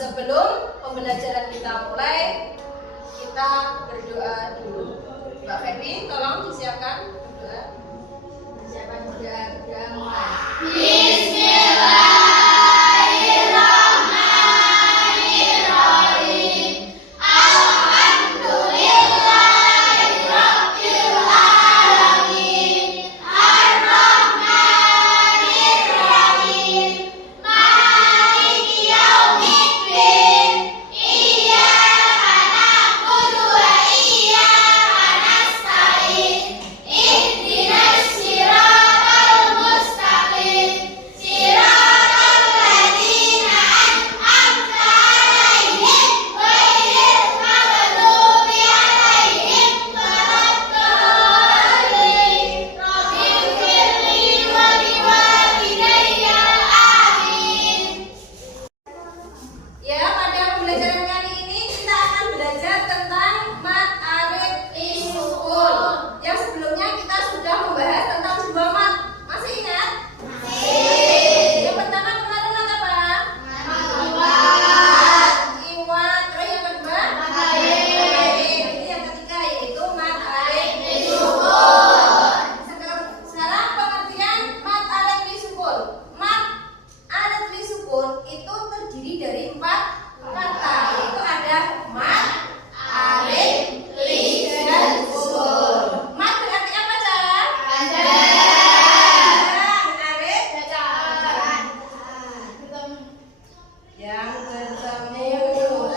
Sebelum pembelajaran kita mulai, kita berdoa dulu. Mbak Febi, tolong disiapkan doa. Siapkan doa mulai. Bismillahirrahmanirrahim. Alhamdulillahirabbil alamin. Ar-Rahmanir-Rahim. Maliki yaumiddin. Iyyaka na'budu wa iyyaka nasta'in. Ihdinas siratal mustaqim. Siratal ladzina an'amta 'alaihim ghairil maghdubi 'alaihim waladdallin. Rabbighfirli wa liwalidayya. Amin. Ya, pada pembelajaran kali ini kita akan belajar tentang mat arif isukul. Yang sebelumnya kita sudah membahas tentang sebuah mat. Masih ingat? Masih. Yang pertama kemarin mat apa? Iwat. Iwat. Terus yang kedua? Ain. Ini yang ketiga yaitu mat arif isukul. Sekarang pengertian mat arif isukul. Mat arif isukul itu terdiri dari 4 kata, yaitu ada mat, arif, lis, dan sukun. Mat berarti apa, Cak? Panjang. Arif? Yang bertemu.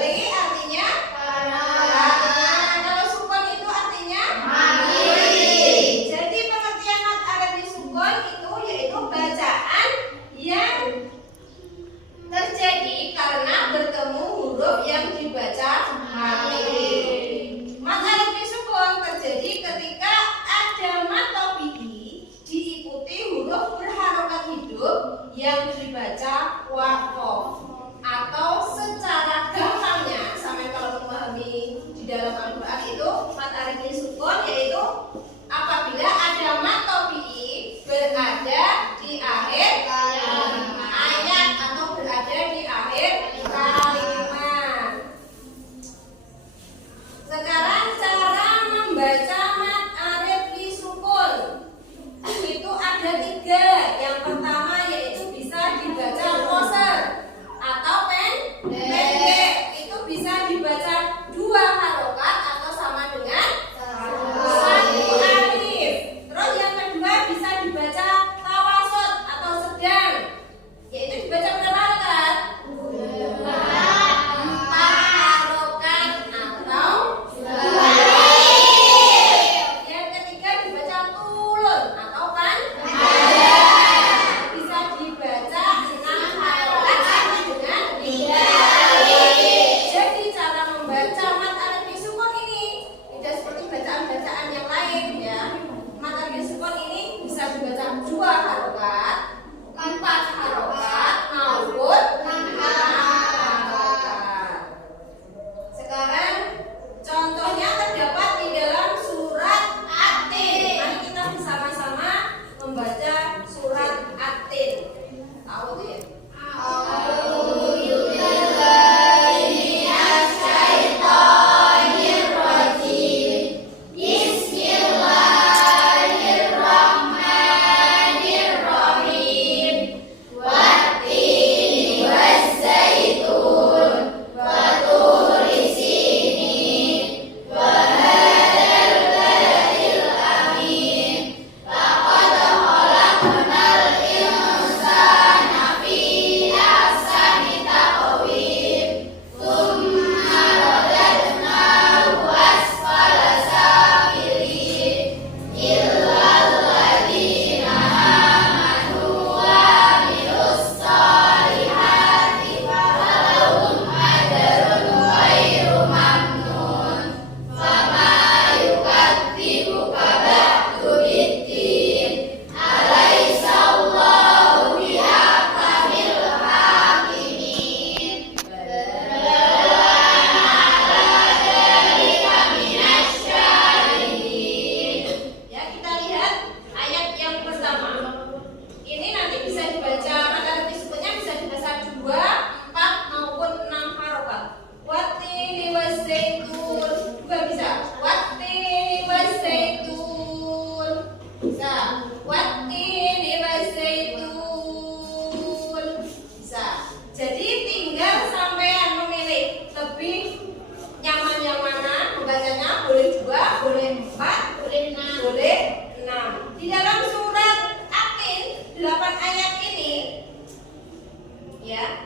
Li artinya? Tangan. Kalau sukun itu artinya? Mandiri. Jadi pengertian mat, arif, lis, sukun itu yaitu bacaan yang terjadi karena bertemu huruf yang dibaca mati. Mat arif sukun terjadi ketika ada mat tabi'i diikuti huruf berharokat hidup yang dibaca waqaf. Atau secara gampangnya, sampai kalau memahami di dalam Al-Quran itu mat arif sukun yaitu apabila ada mat tabi'i berada di akhir ayat atau berada di akhir kalimat. Sekarang cara membaca mat arif sukun itu ada 3. Yang pertama yaitu bisa dibaca qasar.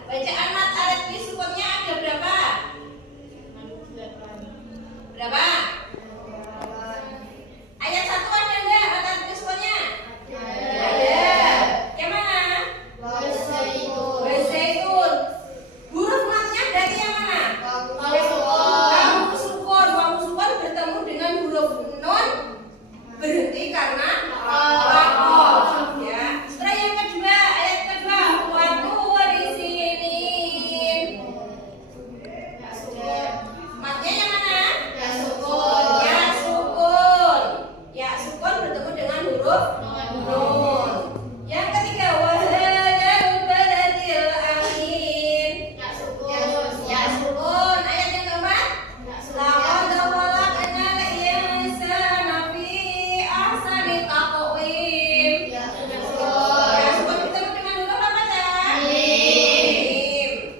Bacaan mat alif sukunnya ada berapa? Berapa? Ayat 1 ada enggak mat alif sukunnya? Ada. Yang mana? Wazaitun. Huruf matnya dari yang mana? Wawu sukun. Wawu sukun bertemu dengan huruf nun berhenti karena wakof. Ya. Setelah yang kedua, ayat kedua, watu di sini. Matnya yang mana? Ya sukun. Ya sukun bertemu dengan huruf nun. Yang ketiga, wahadal baladil amin. Ya sukun. Ayat yang keempat, laqad khalaqnal insana fi ahsani taqwim. Ya sukun bertemu dengan huruf apa Cak? Mim.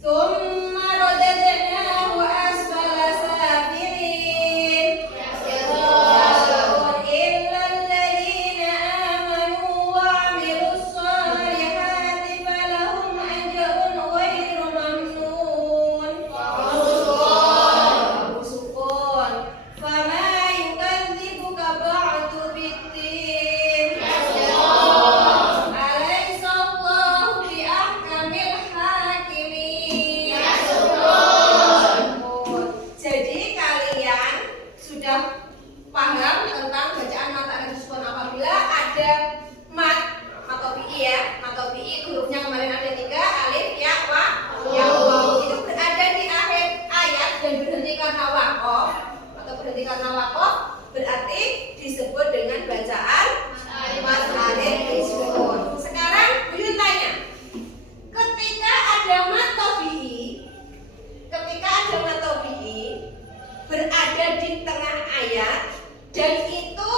Tsumma radadnahu asfala safilin. Ya sukun. Illal ladzina amanu wa 'amilus shalihati falahum ajrun ghairu mamnun. Wawu sukun. Fama yukadzibuka ba'du biddin. Alaysa Allahu biahkamil hakimin. Jadi kalian sudah paham tentang bacaan mat alif sukun apabila ada mat atau fi'i ya. Atau fi'i itu hurufnya kemarin ada 3, alif, ya, wa. Yang wawu itu berada di akhir ayat dan berhenti karena wakof atau berhenti karena wakof berarti disebut dengan bacaan mat alif sukun. Sekarang Buyut tanya, ketika ada mat tabi'i berada di tengah ayat dan itu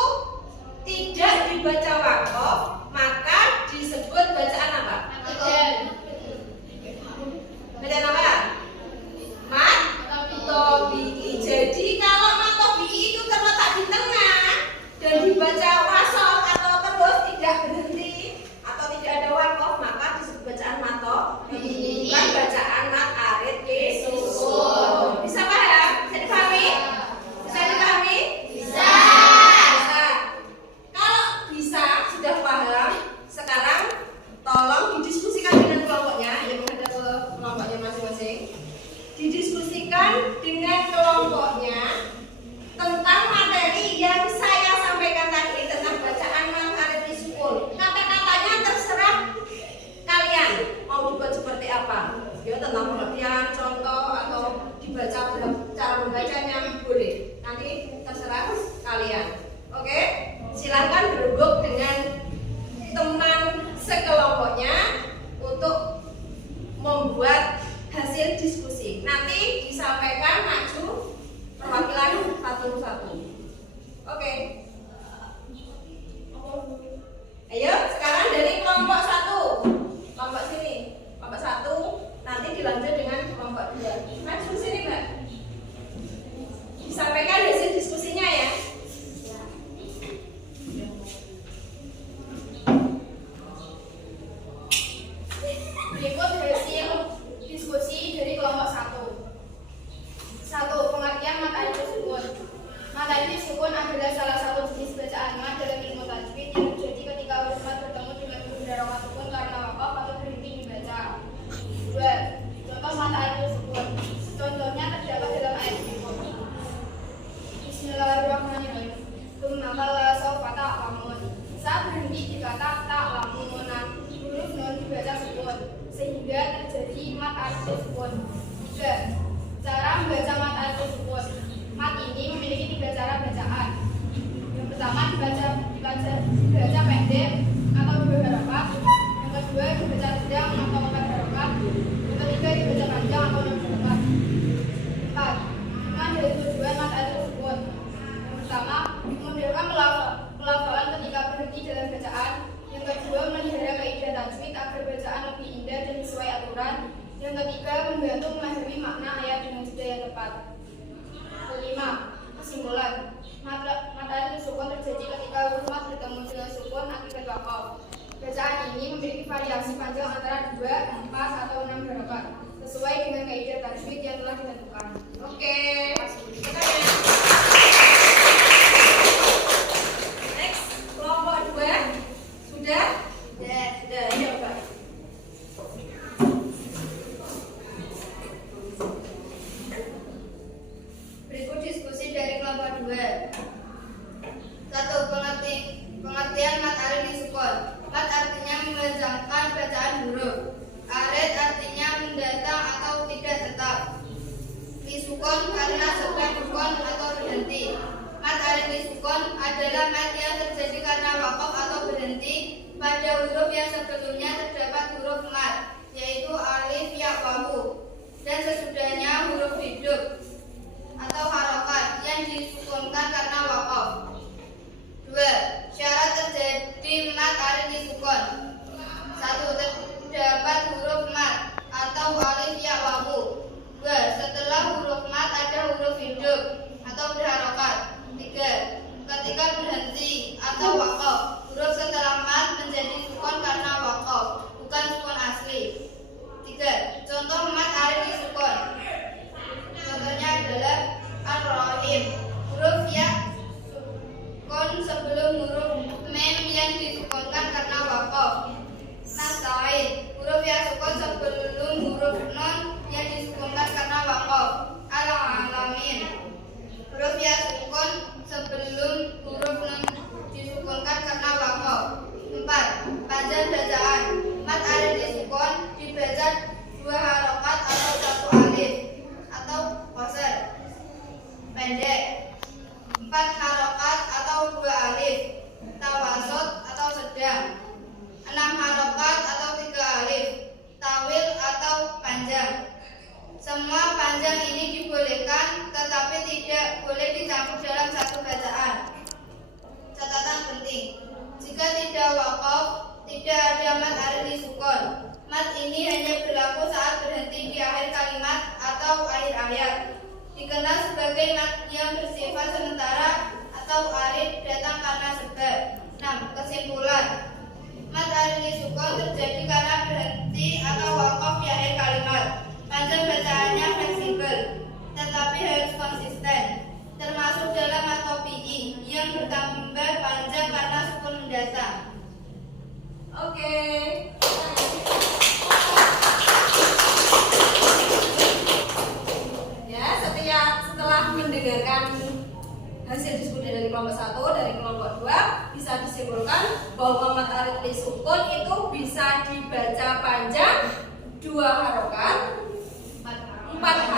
tidak dibaca wakof, maka disebut bacaan apa? Bacaan apa? Mat tabi'i. Jadi kalau mat tabi'i itu terletak di tengah dan dibaca wasol atau terus tidak berhenti atau tidak ada wakof, maka disebut bacaan mat tabi'i, bukan bacaan mat alif sukun. Bisa paham? Bisa dipahami? Bisa dipahami? Bisa. Kalau bisa sudah paham, sekarang tolong didiskusikan dengan kelompoknya, yang menghadap ke kelompoknya masing-masing. Didiskusikan dengan kelompoknya tentang materi yang saya sampaikan tadi tentang bacaan mat alif sukun. Kata-katanya terserah kalian mau dibuat seperti apa. Ya tentang pengertian, contoh atau dibaca cara membacanya boleh. Nanti terserah kalian. Oke? Silakan berhubung dengan teman sekelompoknya untuk membuat hasil diskusi. Nanti disampaikan maju perwakilan satu-satu. Oke. Ayo, sekarang dari kelompok 1. Kelompok sini. Kelompok 1 nanti dilanjut dengan kelompok 2. Maju sini, Mbak. Disampaikan hasil diskusinya ya. Berikut hasil diskusi dari kelompok 1. Pengertian mat alif sukun. Mat alif sukun adalah salah satu jenis bacaan mat dalam ilmu tajwid yang terjadi ketika huruf mat bertemu dengan huruf harokat sukun karena wakof atau berhenti dibaca. 2. Contoh mat alif sukun. Contohnya terdapat dalam ayat berikut. Bismillahirrahmanirrahim. Tsumma qala sawfa ta'lamun. Saat berhenti di kata ta'lamun, huruf nun dibaca sukun sehingga terjadi mat alif sukun. 3. Cara membaca mat alif sukun. Mat ini memiliki 3 cara bacaan. Yang pertama dibaca pendek atau 2 harokat. Yang kedua dibaca sedang atau 4 harokat. Yang ketiga dibaca panjang atau 6 harokat. 4. Dengan dari tujuan mat alif sukun. Yang pertama memudahkan pelafalan ketika berhenti dalam bacaan. Yang kedua melihara kaidah tajwid agar bacaan lebih indah dan sesuai aturan. Yang ketiga membantu memahami makna ayat dengan sudah yang tepat. 5. Kesimpulan. Mat alif sukun terjadi ketika huruf mat bertemu dengan sukun akibat wakof. Bacaan ini memiliki variasi panjang antara 2, 4, atau 6 harokat sesuai dengan kaidah tajwid yang telah ditentukan. Oke. Next, kelompok 2 sudah? Sudah. Ya, Pak. Berikut diskusi dari kelompok 2. 1. Pengertian mat arid disukun. Mat artinya menjangkan bacaan huruf. Arid artinya mendatang atau tidak tetap. Disukun karena sebab sukun atau berhenti. Mat arid disukun adalah mat yang terjadi karena wakaf atau berhenti pada huruf yang sebelumnya terdapat huruf mat, yaitu alif, ya, wawu, dan sesudahnya huruf hidup atau harokat yang disukunkan karena wakaf. 2. Syarat terjadi mat arid disukun. 1. Terdapat huruf mat atau alif, ya, wawu. 2. Setelah huruf mat ada huruf hidup atau berharokat. 3. Ketika berhenti atau wakaf, huruf setelah mat menjadi sukun karena wakaf, bukan sukun asli. 3. Contoh mat arid disukun. Contohnya adalah ar-rahim, huruf ya sukun sebelum huruf mem yang disukunkan karena wakaf. Nasta'in, huruf ya sukun sebelum huruf nun yang disukunkan karena wakaf. Al-alamin, huruf ya sukun sebelum huruf nun disukunkan karena wakaf. 4. Panjang bacaan. Mat arid disukun dibaca 2 harokat atau 1 alif atau qasr. Pendek 4 harokat atau 2 alif. Tawasut atau sedang 6 harokat atau 3 alif. Tawil atau panjang. Semua panjang ini dibolehkan tetapi tidak boleh dicampur dalam satu bacaan. Catatan penting, jika tidak wakaf, tidak ada mat arid disukun. Mat ini hanya berlaku saat berhenti di akhir kalimat atau akhir ayat. Dikenal sebagai mat yang bersifat sementara atau arid datang karena sebab. 6. Kesimpulan, mat arid disukun terjadi karena berhenti atau wakaf di akhir kalimat. Panjang bacaannya fleksibel, tetapi harus konsisten, termasuk dalam mat topi'i yang bertambah panjang karena sukun mendatang. Oke. Ya, setelah mendengarkan hasil diskusi dari kelompok 1, dari kelompok 2, bisa disimpulkan bahwa mat arid disukun itu bisa dibaca panjang 2 harokat, 4 harokat